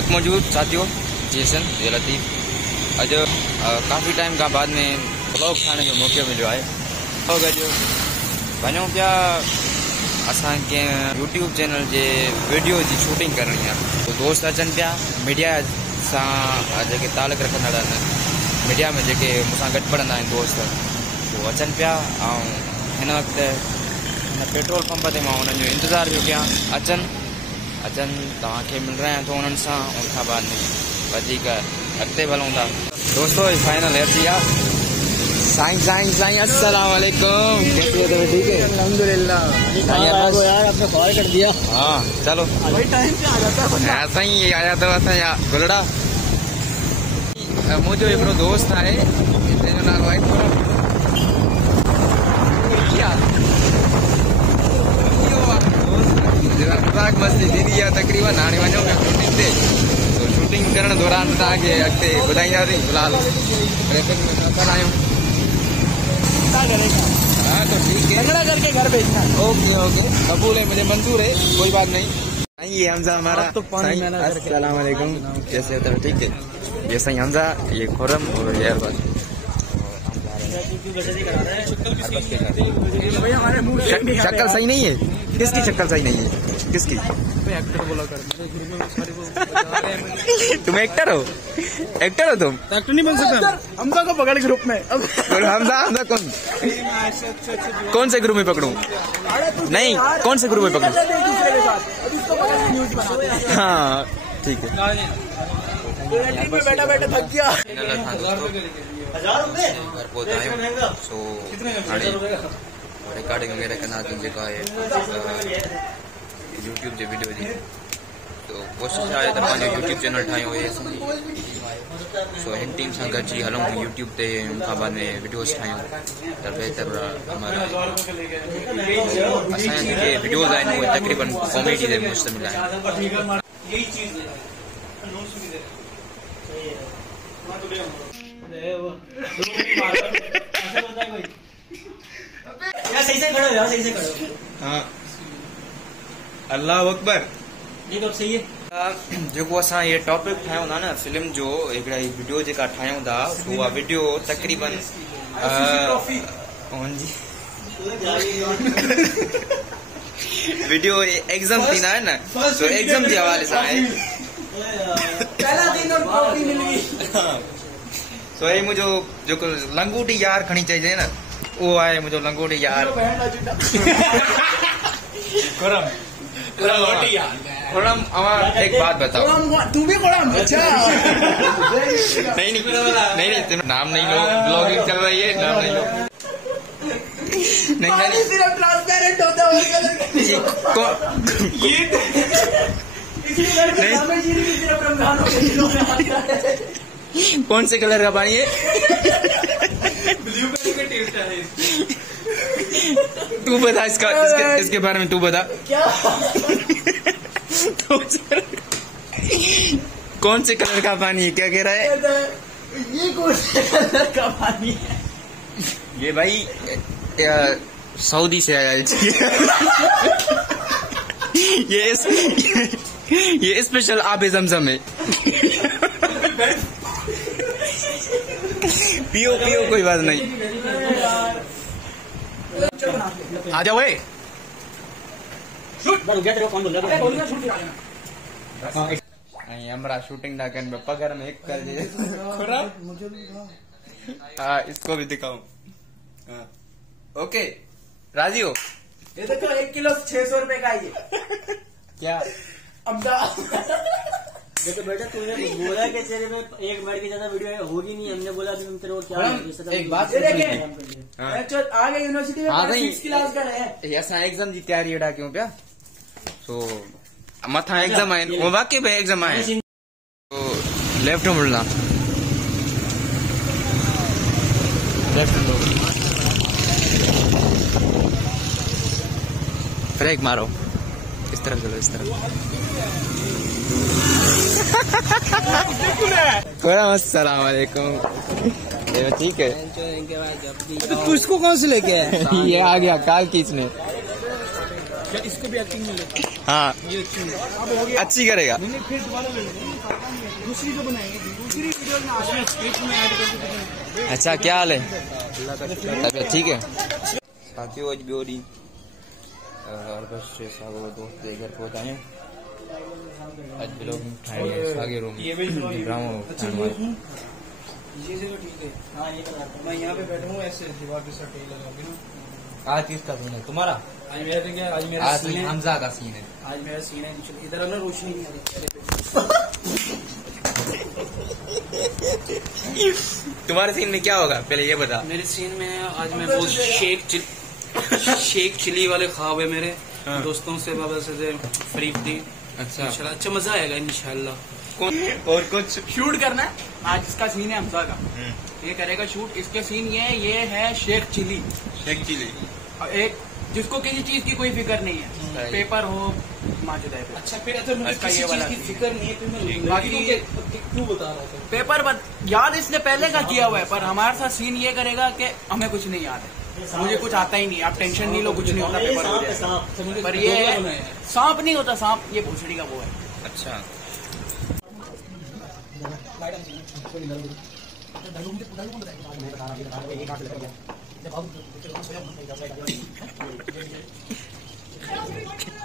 हक मौजूद साथियों जेसन ये लतीफ़ अज काफ़ी टाइम का बाद में ब्लॉग ठाने जो मौके मिलो है ब्लॉग अज वञूं पिया असां के यूट्यूब चैनल जे वीडियो की शूटिंग करनी है तो दोस्त अचन पिया मीडिया सां जेके ताल्लुक़ रखंदड़ आहिनि मीडिया में जेके मूंसां गॾु पढ़ंदा आहिनि दोस्त वो अचन पिया ऐं हिन वक़्तु पेट्रोल पंप ते मां उन्हनि जो इंतज़ार पियो कयां अचन तव्हांखे मिल रहे हैं तो उन्हनि सां उन खां बाद में वधीक अॻिते वधूं था। दोस्तों फाइनल है दिया साईं अस्सलाम वालेकुम कैसे हो? ठीक है अल्हम्दुलिल्लाह। यार आपने कॉल कर दिया। हाँ चलो वही टाइम पे आ जाता ऐसा ही आया तो असां गुलड़ा मुझो हिकिड़ो दोस्त है जो नालो आहे मजाक मस्ती थी है तकरीबन हाणे वञूं पिया शूटिंग ते तो शूटिंग करण दौरान तव्हांखे अॻिते ॿुधाईंदासीं। फिलहाल ट्रैफिक में फंसल आहियूं। हाँ तो ठीक है झगड़ा करके घर भेजना। ओके कबूल है मुझे मंजूर है कोई बात नहीं। ये हमजा हमारा अस्सलाम वालेकुम कैसे होता है? ठीक है ये सही हमजा ये खुरम और ये अरबाज शक्ल सही नहीं है। किसकी शक्ल सही नहीं है? किसकी? एक्टर बोला कर तुम एक्टर हो तुम एक्टर नहीं बन सकता। हमजा को पकड़ ग्रुप में हमजा कौन से ग्रुप में पकड़ूं? नहीं कौन से ग्रुप में पकड़ूं? हाँ ठीक है बैठा थक गया। रिकॉर्डिंग वगैरह करना जेका है यूट्यूब जे वीडियो जी तो कोशिश आहे त पंहिंजो यूट्यूब चैनल ठाहियूं हुए सो हिन टीम सां गॾिजी हलूं यूट्यूब ते उन खां बाद में वीडियोस ठाहियूं त बहितर हमारा असांजा जेके वीडियोस आहिनि उहे तक़रीबन कॉमेडी ते मुश्तमिल आहिनि। सही से खड़ो। हाँ अल्लाह अकबर ये कब सही है जो असां ये टॉपिक ठाहियूं था न फिल्म जो हिकिड़ा वीडियो जेका ठाहियूं था उहा वीडियो तक़रीबन वीडियो एग्जाम थींदा आहिनि न तो एग्जाम जे हवाले सां आहे। सो हे मुंहिंजो जेको लंगूटी यार खणी चइजे न वो आहे मुझे लंगोटी यार खुरम एक बात बताओ तू भी अच्छा नहीं नाम नहीं लो ब्लॉगिंग चल रही है नाम नहीं लो नहीं सिर्फ ट्रांसपेरेंट होता है। कौन से कलर का पानी है? तू बता इसके बारे में तू बता क्या कौन से कलर का पानी है? क्या कह रहा है? ये कौन से कलर का पानी है? ये भाई सऊदी से आया ये स्पेशल आबे ज़मज़म है। पियो कोई बात नहीं। आ जाओ हमारा शूटिंग ना करने में पगार में एक कर दे। हाँ इसको भी दिखाऊं। ओके राजी हो? ये देखो 1 किलो 600 रुपए का ये क्या देखो बेटा तुमने बोला कि तेरे में 1 मिनट की ज्यादा वीडियो होगी नहीं। हमने बोला कि तुम तेरे को क्या एक बात आगे यूनिवर्सिटी में 6 क्लास का है असां एग्जाम जी तैयारी एड़ा क्यों पिया सो मथा एग्जाम आहिनि वो वाकई में एग्जाम आहिनि तो लेफ्ट मुड़ना ब्रेक मारो इस तरफ चलो इस तरफ। अस्सलाम वालेकुम ये ठीक है। तो तू इसको कौन से लेके आया? ये आ गया काल खींचने इसको भी एक्टिंग मिले। हाँ ये अच्छी है। अब हो गया। अच्छी करेगा। नहीं फिर दोबारा ले लेंगे। दूसरी जो बनाएंगे दूसरी वीडियो में आज स्क्रिप्ट में ऐड करके। अच्छा क्या हाल है? ठीक है साथियों, अज भी बस सागो दोस्त के घर पहुंच आए। आज भी लोग खाएंगे सागे रूम ब्राह्मण। ये जगह ठीक है। हाँ ये मैं यहाँ पे बैठा हूँ ऐसे दीवार के साथ लगा के ना। आज किसका सीन है तुम्हारा? आज मेरा सीन है। हमजा का सीन है। आज मेरा सीन है। इधर ना रोशनी नहीं आ रही। तुम्हारे सीन में क्या होगा पहले ये बता। मेरे सीन में आज मैं बहुत शेख चिली वाले ख्वाब है मेरे। हाँ। दोस्तों से बाबा से फरीब थी। अच्छा अच्छा मजा आएगा इंशाल्लाह। और कुछ शूट करना है। आज इसका सीन है हमजा का। ये करेगा शूट। इसके सीन ये है शेख चिली। शेख चिली एक जिसको किसी चीज की कोई फिक्र नहीं है। पेपर हो माजुदा है। अच्छा फिर मुझे किसी चीज की फिक्र नहीं है। फिर मैं बाकी क्यों बता रहा था? पेपर याद इसने पहले का किया हुआ है, पर हमारे साथ सीन ये करेगा कि हमें कुछ नहीं याद है। मुझे कुछ आता ही नहीं। आप टेंशन नहीं लो, कुछ नहीं होता पेपर। पर ये सांप नहीं होता। सांप ये भूसड़ी का वो है। अच्छा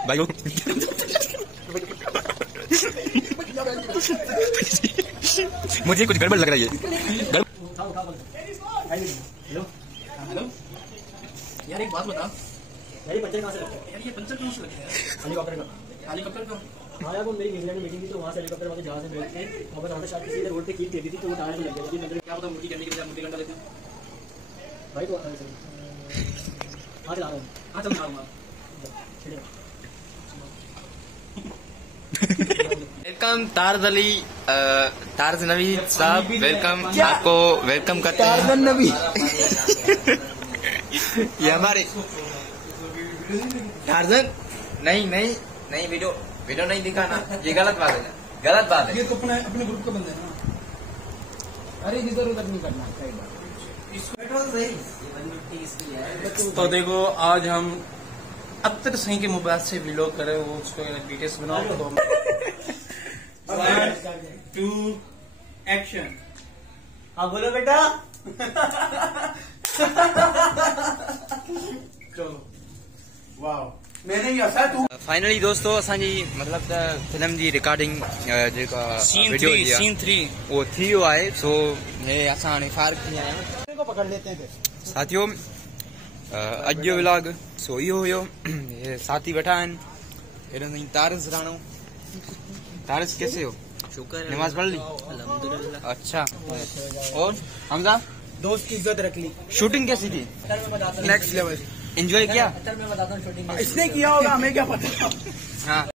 भाई मुझे कुछ गड़बड़ लग रही है। हेलो यार एक बात बता यार, ये पंचर कहाँ से लगता है? यार ये पंचर कहाँ से लगता है? हेलीकॉप्टर का। हेलीकॉप्टर का? हाँ यार वो मेरी न्यूजीलैंड में मीटिंग थी तो वहाँ से हेलीकॉप्टर वाले जहाज में बैठ के वापस आते शायद किसी रोड पे कील टेढ़ी थी तो वो टायर में लग गया। क्या पता मुर्गी करने के लिए मुर्गी घंटा लेते हैं भाई। तो हाँ चला रहा हूँ। हाँ चल रहा हूँ। वेलकम तारज अली, तारज नवी साहब, वेलकम। आपको वेलकम करते हैं। तारज नवी ये हमारे टार्जन। नहीं वीडियो नहीं दिखाना, ये गलत बात है। गलत बात है। ये तो अपने ग्रुप का बंदा है ना। अरे इधर उधर नहीं करना। तो देखो आज हम अख्तर सिंह के मोबाइल से व्लॉग करे। वो उसको बीटीएस बनाओ तो 1 2 एक्शन। हाँ बोलो बेटा। चलो वाह मैंने ही हंसा तू। फाइनली दोस्तों असांजी मतलब त फिल्म जी रिकॉर्डिंग जेका वीडियो जी सीन 3 वो थी वियो आहे। सो हे असां हाणे फार थी आया आहियूं। को पकड़ लेते हैं साथियों अॼु जो व्लॉग सो इहो हुयो। हे साथी वेठा आहिनि। हेॾो ताईं तारस राणो। तारस कैसे हो? शुक्र नमाज पढ़ ली? अल्हम्दुलिल्लाह। अच्छा और हमजा दोस्त की इज्जत रख ली। शूटिंग कैसी थी? नेक्स्ट लेवल एंजॉय किया? मैं बताता हूँ शूटिंग इसने किया होगा हमें क्या पता। हाँ